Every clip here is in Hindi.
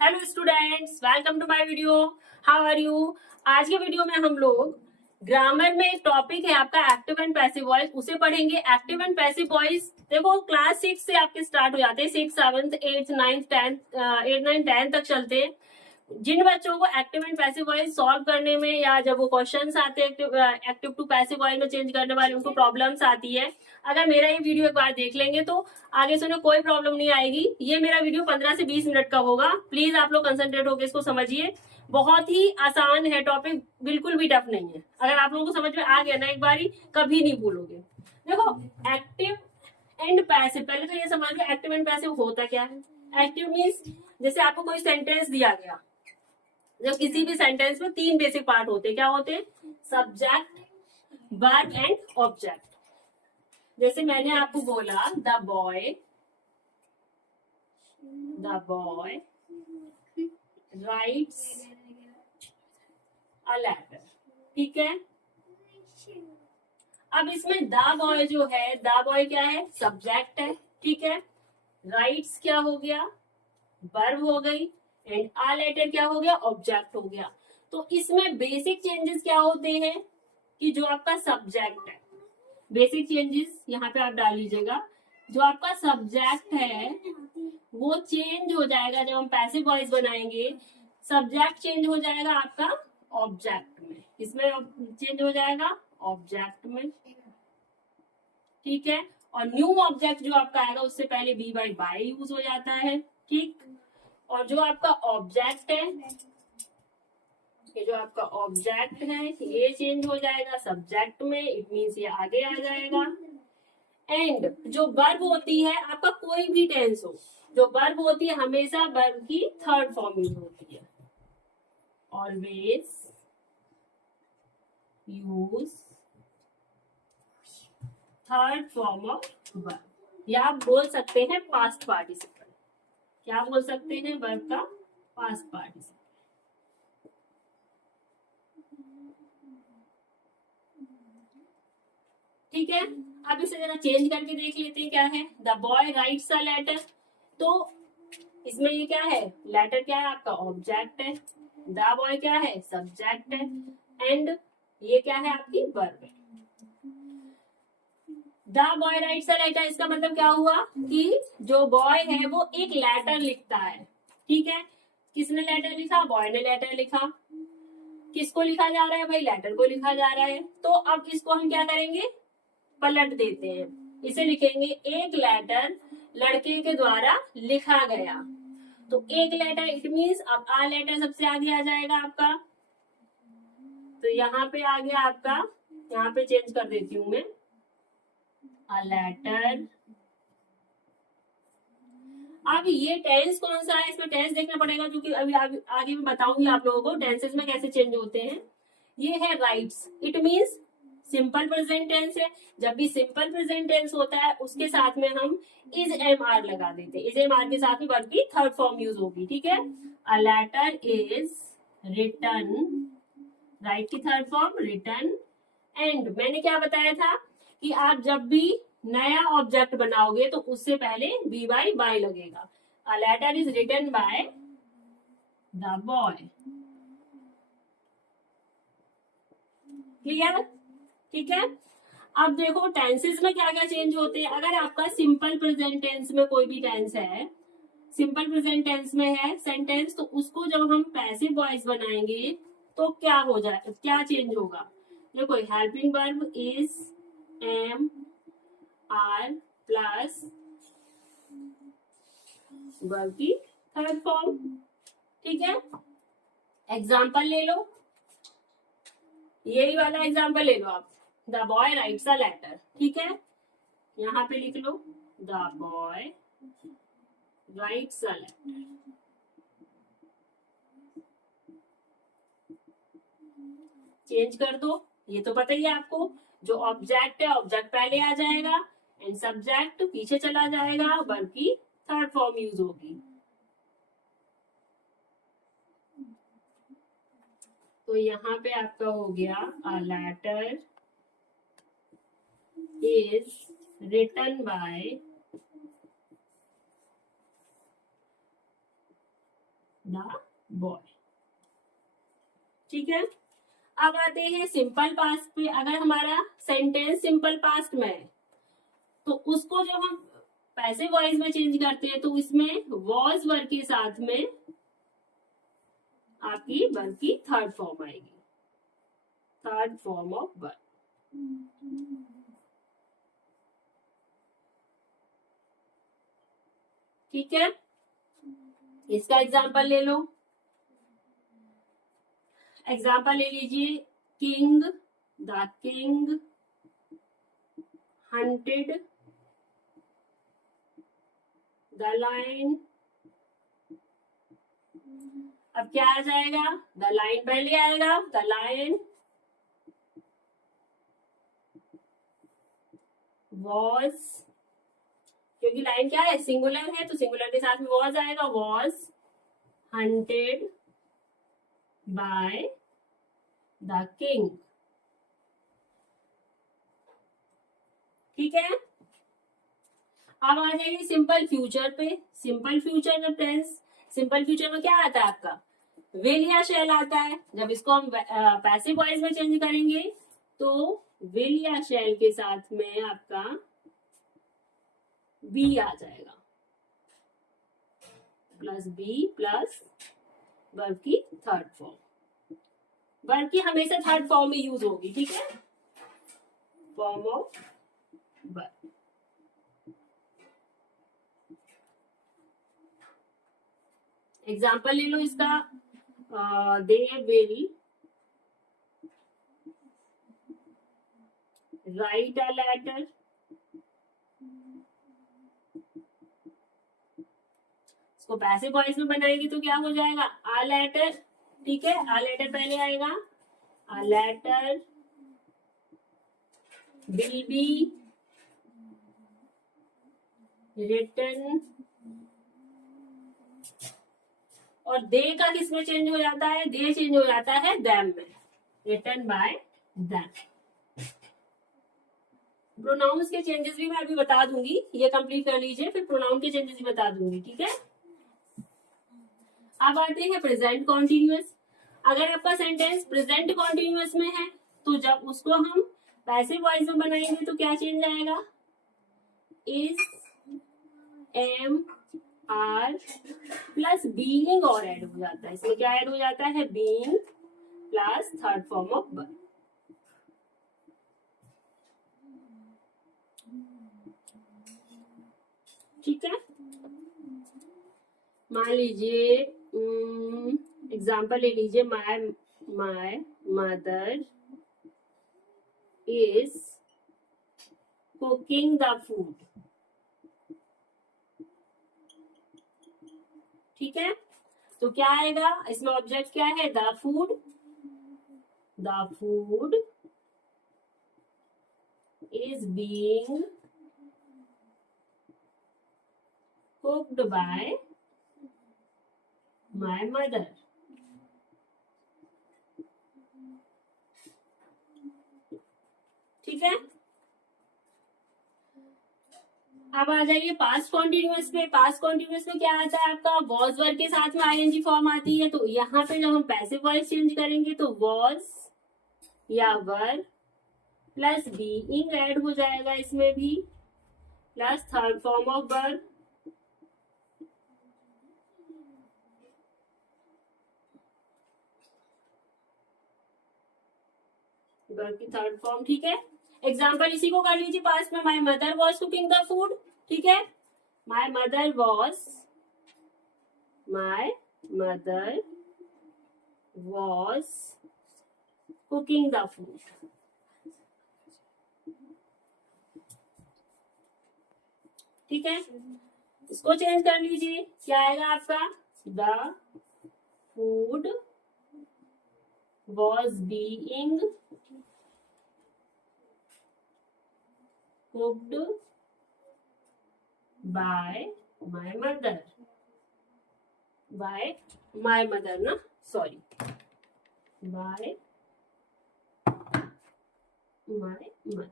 Hello students, welcome to my video. How are you? आज के वीडियो में हम लोग ग्रामर में एक टॉपिक है आपका एक्टिव एंड पैसिव वॉइस, उसे पढ़ेंगे। एक्टिव एंड पैसिव वॉइस देखो क्लास 6 से आपके स्टार्ट हो जाते हैं, 6, 7, 8, 9, 10, 8, 9, 10 तक चलते हैं। जिन बच्चों को active and passive voice solve करने में या जब वो क्वेश्चंस आते हैं एक्टिव टू पैसिव वॉइस में चेंज करने वाले, उनको प्रॉब्लम्स आती है, अगर मेरा ये वीडियो एक बार देख लेंगे तो आगे से उन्हें कोई प्रॉब्लम नहीं आएगी। ये मेरा वीडियो 15 से 20 मिनट का होगा। प्लीज आप लोग कंसंट्रेट होकर इसको समझिए। बहुत ही आसान है टॉपिक, बिल्कुल भी टफ नहीं है। अगर आप लोगों को समझ में आ गया ना एक बारी, कभी नहीं भूलोगे। देखो, एक्टिव एंड पैसिव, पहले तो ये समझ लो एक्टिव एंड पैसिव होता क्या है। एक्टिव मीन्स जैसे आपको कोई सेंटेंस दिया गया, जब किसी भी सेंटेंस में 3 बेसिक पार्ट होते हैं। क्या होते हैं? Subject, verb and object. जैसे मैंने आपको बोला the boy writes a letter, ठीक है। अब इसमें द बॉय जो है, द बॉय क्या है? सब्जेक्ट है, ठीक है। राइट्स क्या हो गया? वर्ब हो गई। एंड आ लेटर क्या हो गया? ऑब्जेक्ट हो गया। तो इसमें बेसिक चेंजेस क्या होते हैं कि जो आपका सब्जेक्ट है, बेसिक चेंजेस यहाँ पे आप डाल लीजिएगा। जो आपका सब्जेक्ट है वो चेंज हो जाएगा जब हम पैसिव वॉइस बनाएंगे। सब्जेक्ट चेंज हो जाएगा आपका ऑब्जेक्ट में। इसमें चेंज हो जाएगा ऑब्जेक्ट में, ठीक है। और न्यू ऑब्जेक्ट जो आपका आएगा उससे पहले बी बाय यूज हो जाता है, ठीक। और जो आपका ऑब्जेक्ट है, ये जो आपका ऑब्जेक्ट है ये चेंज हो जाएगा सब्जेक्ट में, इट मीन्स ये आगे आ जाएगा। एंड जो वर्ब होती है आपका, कोई भी टेंस हो, जो वर्ब होती है हमेशा वर्ब की थर्ड फॉर्म यूज होती है। Always use third form of verb, या आप बोल सकते हैं पास्ट पार्टिसिपल। क्या बोल सकते हैं? वर्ब का पास्ट पार्टिसिपल, ठीक है। अब इसे जरा चेंज करके देख लेते हैं क्या है। The boy writes a letter, तो इसमें ये क्या है? लेटर क्या है आपका? ऑब्जेक्ट है। द बॉय क्या है? सब्जेक्ट है। एंड ये क्या है? आपकी वर्ब है। The boy writes a letter, इसका मतलब क्या हुआ कि जो बॉय है वो एक लेटर लिखता है, ठीक है। किसने लेटर लिखा? बॉय ने लेटर लिखा। किसको लिखा जा रहा है भाई? लेटर को लिखा जा रहा है। तो अब इसको हम क्या करेंगे? पलट देते हैं। इसे लिखेंगे एक लेटर लड़के के द्वारा लिखा गया। तो एक लेटर, इट मीन्स अब आ लेटर सबसे आगे आ जाएगा आपका। तो यहाँ पे आ गया आपका, यहाँ पे चेंज कर देती हूँ मैं, अ लेटर। अब ये टेंस कौन सा है? इसमें टेंस देखना पड़ेगा क्योंकि अभी आगे मैं बताऊंगी आप लोगों को टेंसेस में कैसे चेंज होते हैं। ये है writes, it means simple present tense है। जब भी सिंपल प्रेजेंट टेंस होता है उसके साथ में हम इज एम आर लगा देते हैं। इज एम आर के साथ में वर्ब की थर्ड फॉर्म यूज होगी, ठीक है। A letter is written, write की थर्ड फॉर्म रिटन। एंड मैंने क्या बताया था कि आप जब भी नया ऑब्जेक्ट बनाओगे तो उससे पहले बी बाय लगेगा। A letter is written by the boy, clear? ठीक है। अब देखो टेंसेस में क्या क्या चेंज होते हैं। अगर आपका सिंपल प्रेजेंट टेंस में कोई भी टेंस है, सिंपल प्रेजेंट टेंस में है सेंटेंस, तो उसको जब हम पैसिव वॉइस बनाएंगे तो क्या हो जाए, क्या चेंज होगा? देखो, helping verb is am are plus verb की थर्ड फॉर्म, ठीक है। एग्जाम्पल ले लो, यही वाला एग्जाम्पल ले लो आप। The boy writes a letter, ठीक है। यहाँ पे लिख लो the boy writes a letter. Change कर दो, ये तो पता ही है आपको। जो ऑब्जेक्ट है ऑब्जेक्ट पहले आ जाएगा एंड सब्जेक्ट पीछे चला जाएगा, वर्ब की थर्ड फॉर्म यूज होगी। तो यहाँ पे आपका हो गया a letter is written by the boy. ठीक है, अब आते हैं सिंपल पास्ट पे। अगर हमारा सेंटेंस सिंपल पास्ट में है तो उसको जब हम पैसिव वॉइस में चेंज करते हैं तो इसमें वॉज वर्ब के साथ में आपकी वर्ब की थर्ड फॉर्म आएगी, थर्ड फॉर्म ऑफ वर्ब। ठीक है, इसका एग्जाम्पल ले लो। एग्जाम्पल ले लीजिए, king, the king hunted the lion. अब क्या आ जाएगा, द लाइन पहले आएगा, द लाइन वॉज, क्योंकि लाइन क्या है, सिंगुलर है, तो सिंगुलर के साथ में वॉज आएगा, was hunted by the king. ठीक है, अब आ जाएगी सिंपल फ्यूचर पे। सिंपल फ्यूचर का टेंस, सिंपल फ्यूचर में क्या आता है आपका, विल या शैल आता है। जब इसको हम पैसिव वॉइस में चेंज करेंगे तो विल या शैल के साथ में आपका बी आ जाएगा, प्लस बी प्लस वर्ब की थर्ड फॉर्म। वर्ब की हमेशा थर्ड फॉर्म में यूज होगी। ठीक है, फॉर्म ऑफ वर्ब। एग्जाम्पल ले लो इसका, they will write a letter. इसको पैसिव वॉइस में बनाएंगे तो क्या हो जाएगा, अ लेटर। ठीक है, अ लेटर पहले आएगा, a letter will be written, और दे का किसमें चेंज हो जाता है, दे चेंज हो जाता है देम में, रिटन बाय देम। प्रोनाउंस के चेंजेस भी मैं अभी बता दूंगी, ये कंप्लीट कर लीजिए, फिर प्रोनाउन के चेंजेस भी बता दूंगी। ठीक है, अब आते हैं प्रेजेंट कॉन्टिन्यूअस। अगर आपका सेंटेंस प्रेजेंट कॉन्टिन्यूअस में है तो जब उसको हम पैसिव वॉइस में बनाएंगे तो क्या चेंज आएगा, is, am, are plus being और ऐड हो जाता है। इसमें क्या ऐड हो जाता है, being plus third form of verb. ठीक है, मान लीजिए एग्जाम्पल ले लीजिए, my mother is cooking the food. ठीक है, तो क्या आएगा इसमें, ऑब्जेक्ट क्या है, the food, the food is being cooked by my mother. ठीक है, अब आ जाइए पास्ट कॉन्टिन्यूअस पे। पास्ट कॉन्टिन्यूअस में क्या आता है आपका, वॉज वर्ब के साथ में आईएनजी फॉर्म आती है, तो यहाँ पे जब हम पैसिव वॉइस चेंज करेंगे तो वॉज या वर्ब प्लस बीइंग ऐड हो जाएगा इसमें भी, plus third form of verb. Verb की थर्ड फॉर्म। ठीक है, एग्जाम्पल इसी को कर लीजिए, पास्ट में my mother was cooking the food. ठीक है, my mother was cooking the food. ठीक है, इसको चेंज कर लीजिए, क्या आएगा आपका, the food was being cooked by my mother, by my mother ना, सॉरी, बाय माय मदर।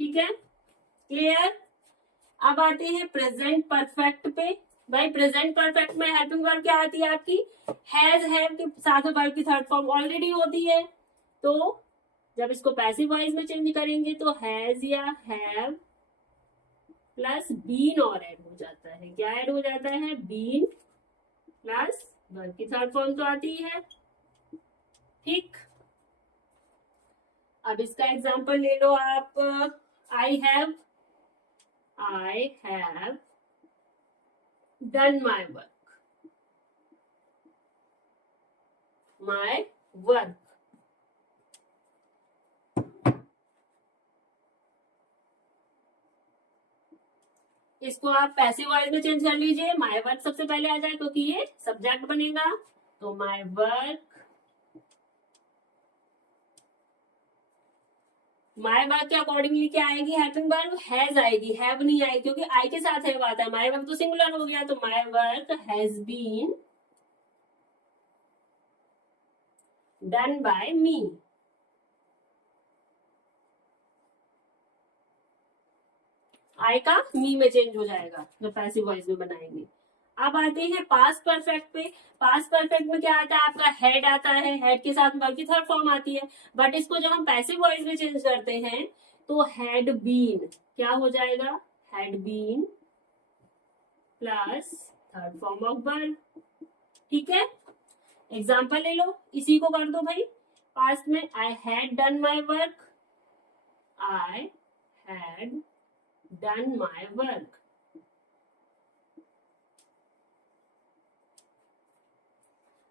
ठीक है, क्लियर। अब आते हैं प्रेजेंट परफेक्ट पे। भाई प्रेजेंट परफेक्ट में हेल्पिंग वर्ब क्या आती है आपकी, हैज हैव के साथ में वर्ब की थर्ड फॉर्म ऑलरेडी होती है। तो जब इसको पैसिव वॉइस में चेंज करेंगे तो हैज या हैव प्लस बीन और ऐड हो जाता है। क्या ऐड हो जाता है, बीन प्लस वर्ब की थर्ड फॉर्म तो आती है। ठीक, अब इसका एग्जांपल ले लो आप। I have done my work. इसको आप पैसिव वॉइस में चेंज कर लीजिए, माई वर्क सबसे पहले आ जाए क्योंकि ये सब्जेक्ट बनेगा। तो माई वर्क, माई वर्क के अकॉर्डिंगली क्या आएगी, हेल्पिंग वर्ब हैज आएगी, हैव नहीं आएगी क्योंकि आई के साथ हैव आता है। माई वर्क तो सिंगुलर हो गया, तो my work has been done by me. I का मी में चेंज हो जाएगा जब पैसिव वॉइस में बनाएंगे। अब आते हैं पास्ट परफेक्ट पे। पास्ट परफेक्ट में क्या आता है आपका, हेड आता है, हेड के साथ वर्ब की थर्ड फॉर्म आती है। बट इसको जब हम पैसिव वॉइस में चेंज करते हैं तो हैड बीन क्या हो जाएगा, had been plus third form of verb. ठीक है, एग्जाम्पल ले लो, इसी को कर दो भाई। पास्ट में I had done my work, I had done my work.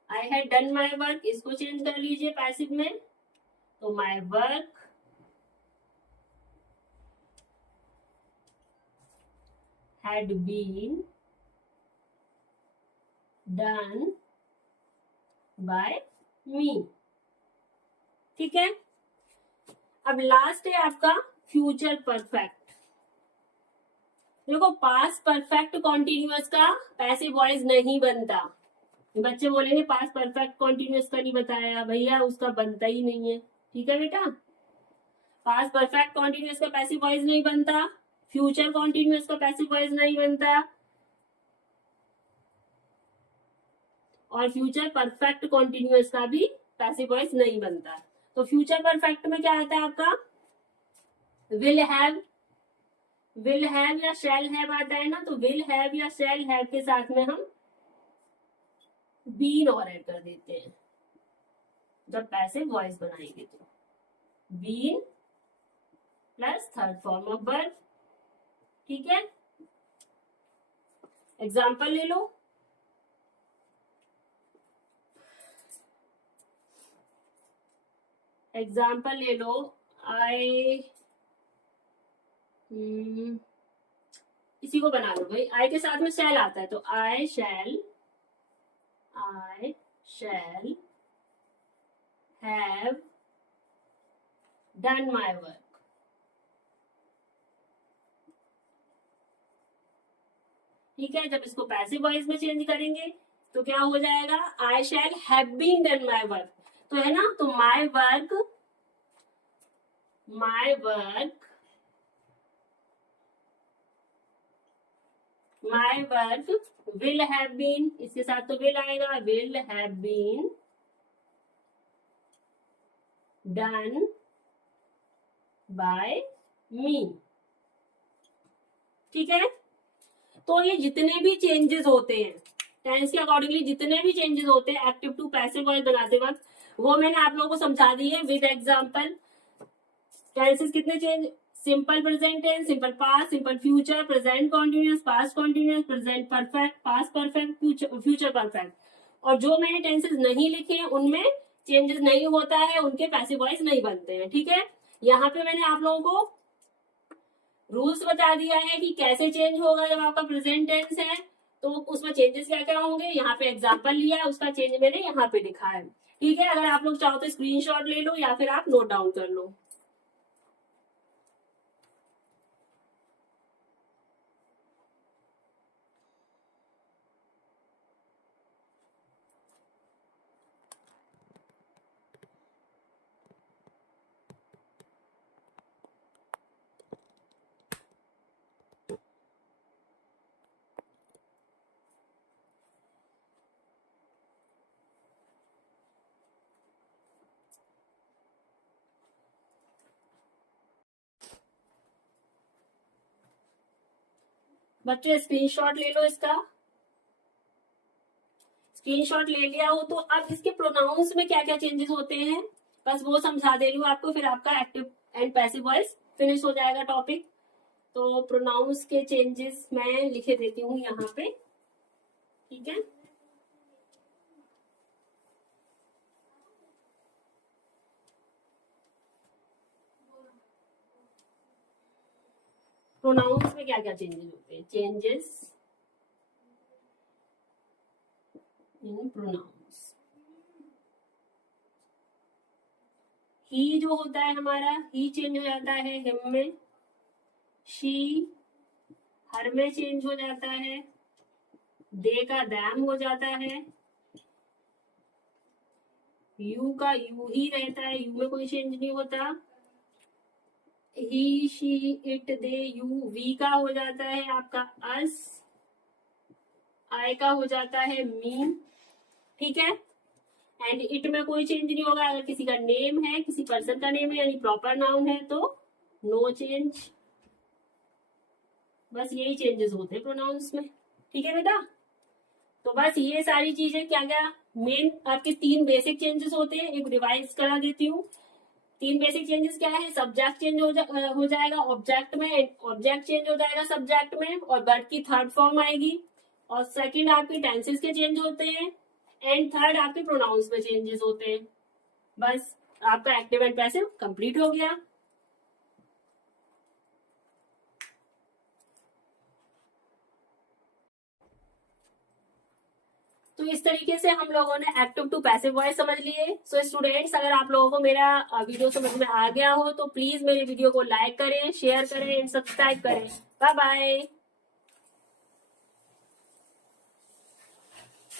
I had done my work, इसको चेंज कर लीजिए पैसिव में, तो my work had been done by me. ठीक है, अब लास्ट है आपका फ्यूचर परफेक्ट। देखो पास्ट परफेक्ट कॉन्टिन्यूअस का पैसिव वॉइस नहीं बनता। बच्चे बोलेंगे पास्ट परफेक्ट कॉन्टिन्यूअस का नहीं बताया, भैया उसका बनता ही नहीं है। ठीक है बेटा, पास्ट परफेक्ट कॉन्टिन्यूअस का पैसिव वॉइस नहीं बनता, फ्यूचर कॉन्टिन्यूअस का पैसिव वॉइस नहीं बनता, और फ्यूचर परफेक्ट कॉन्टिन्यूअस का भी पैसिव वॉइस नहीं बनता। तो फ्यूचर परफेक्ट में क्या आता है आपका, विल हैव या शैल हैव आता है ना, तो विल हैव या शैल हैव के साथ में हम बीन और ऐड कर देते हैं जब पैसिव वॉइस बनाएंगे। तो been plus third form of verb. ठीक है, एग्जाम्पल ले लो, एग्जाम्पल ले लो। आई इसी को बना लो भाई, आई के साथ में शैल आता है, तो I shall have done my work. ठीक है, जब इसको पैसिव वॉइस में चेंज करेंगे तो क्या हो जाएगा, I shall have been done my work. तो है ना, तो my work will have been, इसके साथ तो विल आएगा, will have been done by me. ठीक है, तो ये जितने भी चेंजेस होते हैं टेंस के अकॉर्डिंगली, जितने भी चेंजेस होते हैं एक्टिव टू पैसिव वॉइस बनाते वक्त, वो मैंने आप लोगों को समझा दी है विद एग्जांपल। टेंसेस कितने change, simple present tense, simple past, simple future, present continuous, past continuous, present perfect, past perfect, future perfect. और जो मैंने टेंसेस नहीं लिखे हैं उनमें चेंजेस नहीं होता है, उनके पैसिव वॉइस नहीं बनते हैं। ठीक है, यहाँ पे मैंने आप लोगों को रूल्स बता दिया है कि कैसे चेंज होगा जब आपका प्रेजेंट टेंस है, तो उसमें चेंजेस क्या क्या होंगे। यहाँ पे एग्जांपल लिया है, उसका चेंज मैंने यहाँ पे लिखा है। ठीक है, अगर आप लोग चाहो तो स्क्रीनशॉट ले लो या फिर आप नोट डाउन कर लो। बच्चों स्क्रीनशॉट ले लो इसका। स्क्रीनशॉट ले लिया हो तो अब इसके प्रोनाउंस में क्या क्या चेंजेस होते हैं बस वो समझा दे रही हूँ आपको, फिर आपका active and passive voice finish हो जाएगा टॉपिक। तो प्रोनाउंस के चेंजेस मैं लिखे देती हूँ यहाँ पे, ठीक है। प्रोनाउंस में क्या क्या चेंजेस होते हैं, चेंजेस इन प्रोनाउंस। ही जो होता है हमारा, ही चेंज हो जाता है हिम में, शी हर में चेंज हो जाता है, दे का दैम हो जाता है, यू का यू ही रहता है, यू में कोई चेंज नहीं होता, he she it they you, we का हो जाता है आपका अस, आई का हो जाता है मी, ठीक है। एंड इट में कोई चेंज नहीं होगा। अगर किसी का नेम है, किसी पर्सन का नेम है यानी प्रॉपर नाउन है तो नो चेंज। बस यही चेंजेस होते हैं प्रोनाउंस में, ठीक है बेटा। तो बस ये सारी चीजें क्या क्या मेन आपके 3 बेसिक चेंजेस होते हैं, एक रिवाइज करा देती हूँ। 3 बेसिक चेंजेस क्या है, सब्जेक्ट चेंज हो जाएगा ऑब्जेक्ट में, ऑब्जेक्ट चेंज हो जाएगा सब्जेक्ट में और वर्ब की थर्ड फॉर्म आएगी, और सेकंड आपके टेंसेस के चेंज होते हैं, एंड थर्ड आपके प्रोनाउंस में चेंजेस होते हैं। बस आपका एक्टिव एंड पैसिव कंप्लीट हो गया। तो इस तरीके से हम लोगों ने एक्टिव टू पैसिव वॉइस समझ लिए। सो स्टूडेंट्स, अगर आप लोगों को मेरा वीडियो समझ में आ गया हो तो प्लीज मेरे वीडियो को लाइक करें, शेयर करें एंड सब्सक्राइब करें। Bye bye.